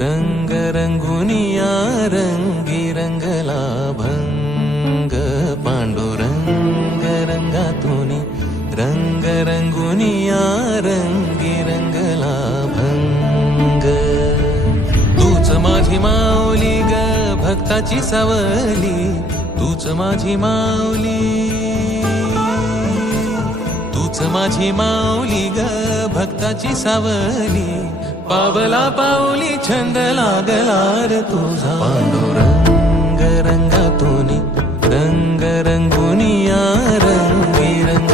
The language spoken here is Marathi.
रंग रंगुनिया रंगी रंगला भंग पांडुरंग रंगातुनी रंग रंगुनिया रंगी रंगला भंग तूच माझी माऊली ग भक्ताची सावली तूच माझी माऊली तूच माझी माऊली ग भक्ताची सावली पावला पाऊली छंद लागला रे तुझा पांडुरंग रंगातुनी रंग रंगुनिया रंगी रंग